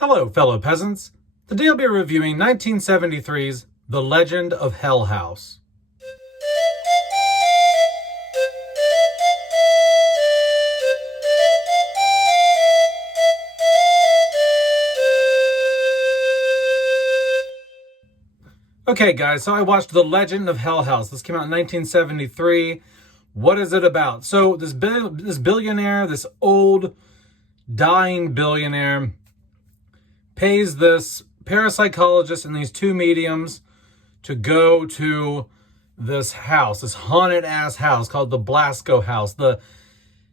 Hello, fellow peasants. Today I'll be reviewing 1973's The Legend of Hell House. Okay, guys, so I watched The Legend of Hell House. This came out in 1973. What is it about? So this billionaire, this old, dying billionaire, pays this parapsychologist and these two mediums to go to this house, this haunted-ass house called the Blasco House, the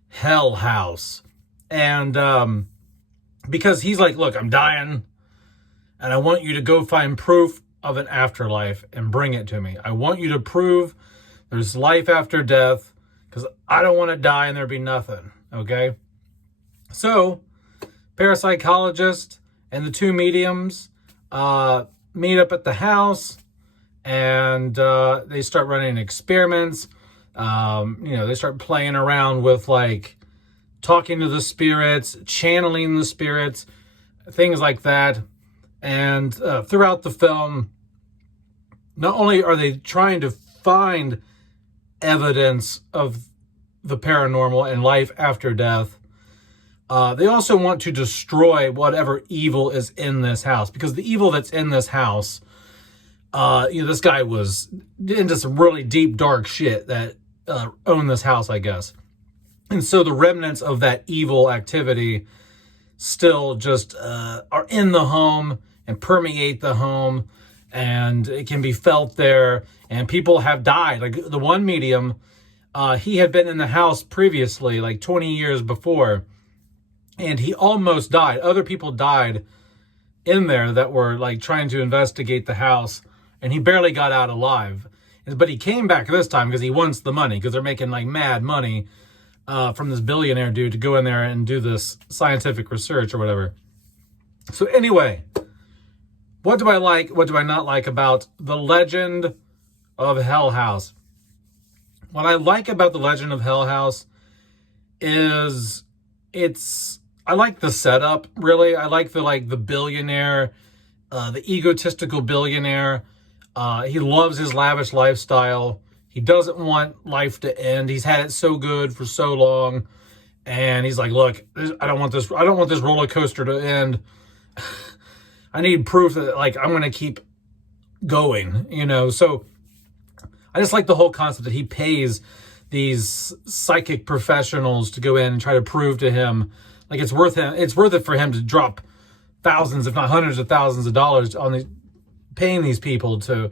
Hell House. And because he's like, look, I'm dying, and I want you to go find proof of an afterlife and bring it to me. I want you to prove there's life after death, because I don't want to die and there be nothing, okay? So, parapsychologist and the two mediums meet up at the house, and they start running experiments. They start playing around with, like, talking to the spirits, channeling the spirits, things like that. And throughout the film, not only are they trying to find evidence of the paranormal and life after death, they also want to destroy whatever evil is in this house. Because the evil that's in this house, this guy was into some really deep, dark shit that owned this house, I guess. And so the remnants of that evil activity still just are in the home and permeate the home, and it can be felt there, and people have died. Like the one medium, he had been in the house previously, like 20 years before, and he almost died. Other people died in there that were like trying to investigate the house, and he barely got out alive. But he came back this time because he wants the money, because they're making like mad money from this billionaire dude to go in there and do this scientific research or whatever. So anyway, what do I like? What do I not like about The Legend of Hell House? What I like about The Legend of Hell House is I like the setup, really. I like the billionaire, the egotistical billionaire. He loves his lavish lifestyle. He doesn't want life to end. He's had it so good for so long. And he's like, look, I don't want this roller coaster to end. I need proof that, like, I'm going to keep going, So I just like the whole concept that he pays these psychic professionals to go in and try to prove to him, like, it's worth it for him to drop thousands, if not hundreds of thousands of dollars on paying these people to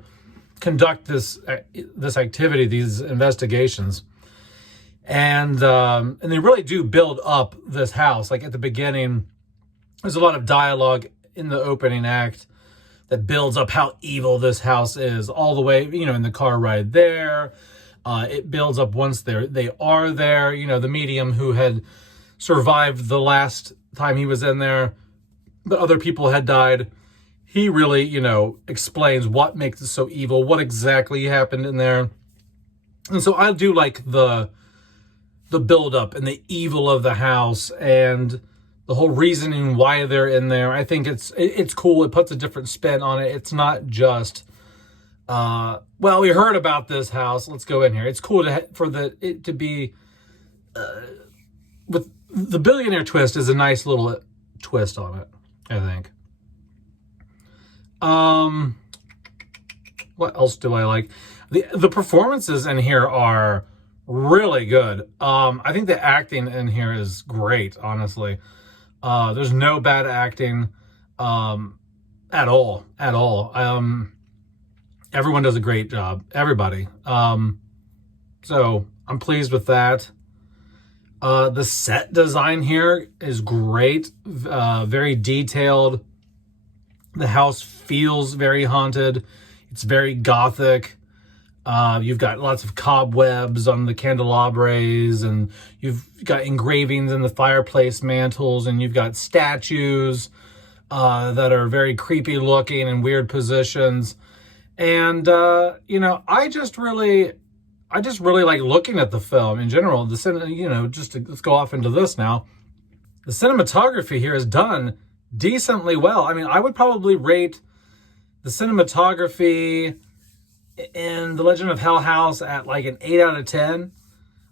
conduct this activity, these investigations. And they really do build up this house. Like at the beginning, there's a lot of dialogue in the opening act that builds up how evil this house is, all the way, in the car ride there. It builds up once they are there. The medium who had survived the last time he was in there, but other people had died. He really, explains what makes it so evil, what exactly happened in there. And so I do like the build-up and the evil of the house and the whole reasoning why they're in there. I think it's cool. It puts a different spin on it. It's not just, well, we heard about this house, let's go in here. It's cool it to be, with the billionaire twist is a nice little twist on it, I think. What else do I like? The performances in here are really good. I think the acting in here is great, honestly. There's no bad acting at all. Everyone does a great job. Everybody. So I'm pleased with that. The set design here is great. Very detailed. The house feels very haunted. It's very gothic. You've got lots of cobwebs on the candelabras, and you've got engravings in the fireplace mantles, and you've got statues that are very creepy looking in weird positions. And I just really like looking at the film in general. Let's go off into this now. The cinematography here is done decently well. I mean, I would probably rate the cinematography in The Legend of Hell House at like an 8 out of 10.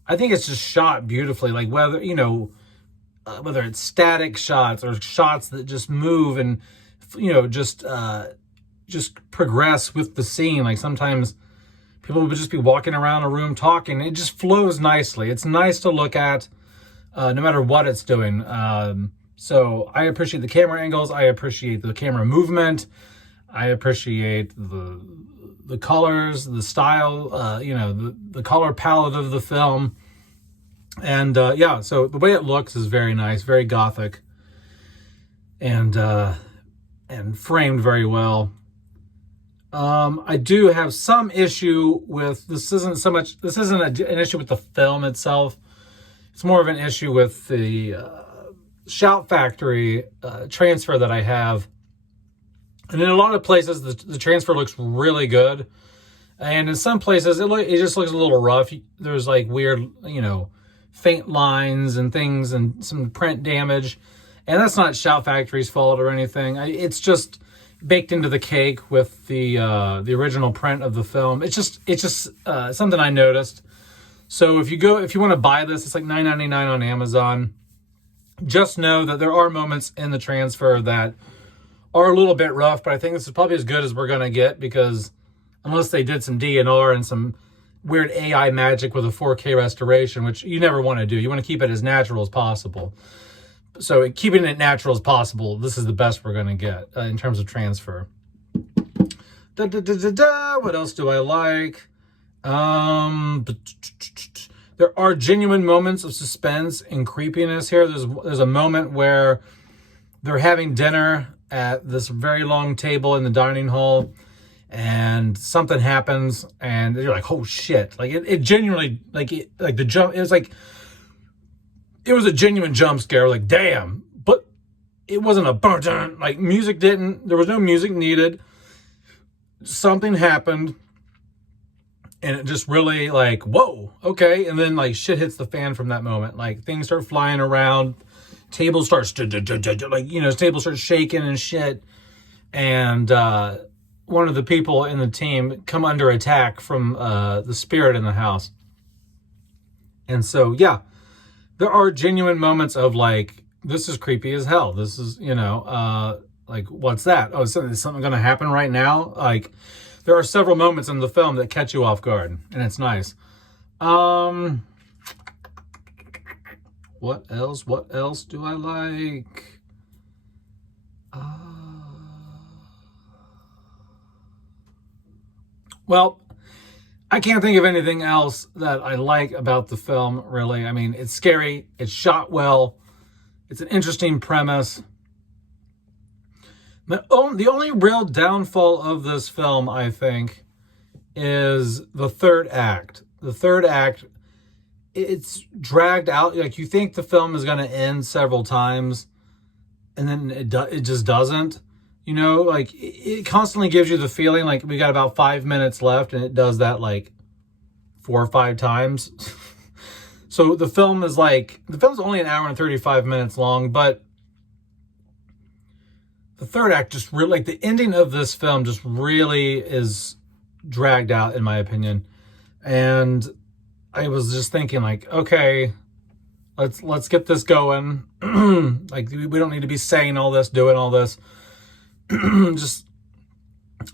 I think it's just shot beautifully. Like whether, whether it's static shots or shots that just move and, just progress with the scene. Like sometimes people would just be walking around a room talking. It just flows nicely. It's nice to look at, no matter what it's doing. So I appreciate the camera angles. I appreciate the camera movement. I appreciate the colors, the style, the color palette of the film. And so the way it looks is very nice, very gothic, and framed very well. I do have some issue with this. Isn't an issue with the film itself. It's more of an issue with the Shout Factory transfer that I have. And in a lot of places, the transfer looks really good. And in some places, it just looks a little rough. There's like weird, faint lines and things and some print damage. And that's not Shout Factory's fault or anything. It's just baked into the cake with the original print of the film. It's just something I noticed. So if you want to buy this, it's like $9.99 on Amazon. Just know that there are moments in the transfer that are a little bit rough, but I think this is probably as good as we're going to get, because unless they did some DNR and some weird AI magic with a 4K restoration, which you never want to do. You want to keep it as natural as possible. So keeping it natural as possible, this is the best we're going to get in terms of transfer. What else do I like? There are genuine moments of suspense and creepiness here. There's a moment where they're having dinner at this very long table in the dining hall, and something happens, and you're like, "Oh shit!" Like it genuinely, the jump. It was like it was a genuine jump scare. Like damn, but it wasn't a burn. Like music didn't. There was no music needed. Something happened, and it just really like, whoa, okay. And then like shit hits the fan from that moment. Like things start flying around. Table starts table starts shaking and shit, and one of the people in the team come under attack from the spirit in the house. And so there are genuine moments of like, this is creepy as hell. This is like, what's that? Oh, is something going to happen right now? Like, there are several moments in the film that catch you off guard, and it's nice. What else do I like? Well, I can't think of anything else that I like about the film, really. I mean, it's scary. It's shot well. It's an interesting premise. The only real downfall of this film, I think, is the third act. The third act, it's dragged out. Like, you think the film is going to end several times, and then it just doesn't. Like, it constantly gives you the feeling like we got about 5 minutes left, and it does that like 4 or 5 times. So the film's only an hour and 35 minutes long, but the third act just really, like, the ending of this film just really is dragged out, in my opinion. And I was just thinking, like, okay, let's get this going. Like, we don't need to be saying all this, doing all this.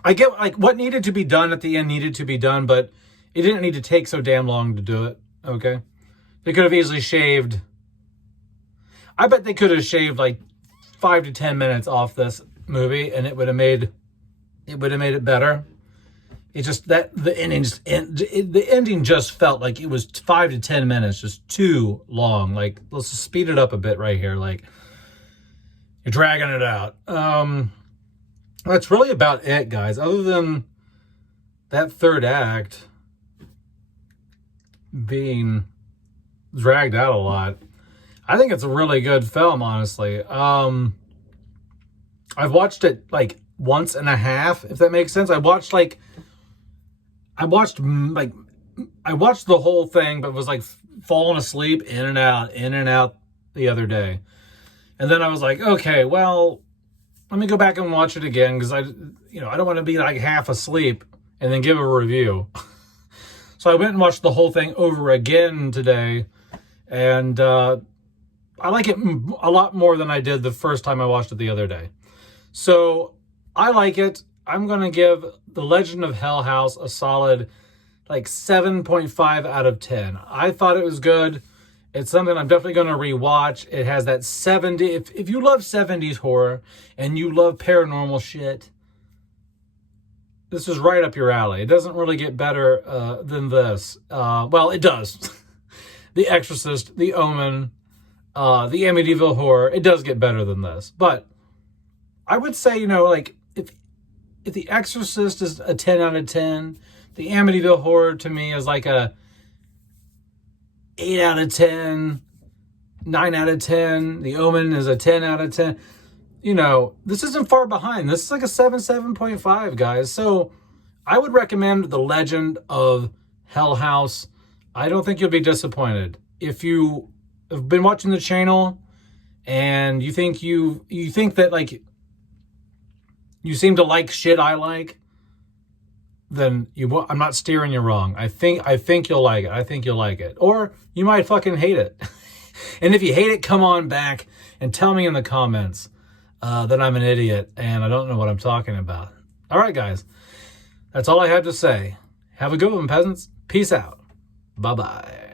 I get, like, what needed to be done at the end needed to be done, but it didn't need to take so damn long to do it. Okay, they could have easily shaved. I bet they could have shaved like 5 to 10 minutes off this movie, and it would have made it better. It just that the ending just felt like it was 5 to 10 minutes, just too long. Like, let's just speed it up a bit right here. Like, you're dragging it out. That's really about it, guys. Other than that third act being dragged out a lot, I think it's a really good film, honestly. I've watched it like once and a half, if that makes sense. I watched the whole thing, but was like falling asleep in and out the other day. And then I was like, okay, well, let me go back and watch it again, because I don't want to be like half asleep and then give a review. So I went and watched the whole thing over again today, and I like it a lot more than I did the first time I watched it the other day. So I like it. I'm going to give The Legend of Hell House a solid like 7.5 out of 10. I thought it was good. It's something I'm definitely going to rewatch. It has that 70s. If you love 70s horror and you love paranormal shit, this is right up your alley. It doesn't really get better than this. Well, it does. The Exorcist, The Omen, the Amityville Horror, it does get better than this. But I would say, like, if The Exorcist is a 10 out of 10, the Amityville Horror to me is like a 8 out of 10, 9 out of 10. The Omen is a 10 out of 10. This isn't far behind. This is like a 7.5, guys. So I would recommend The Legend of Hell House. I don't think you'll be disappointed. If you have been watching the channel and you think that, like, you seem to like shit I like, then I'm not steering you wrong. I think you'll like it. I think you'll like it. Or you might fucking hate it. And if you hate it, come on back and tell me in the comments that I'm an idiot and I don't know what I'm talking about. All right, guys. That's all I have to say. Have a good one, peasants. Peace out. Bye-bye.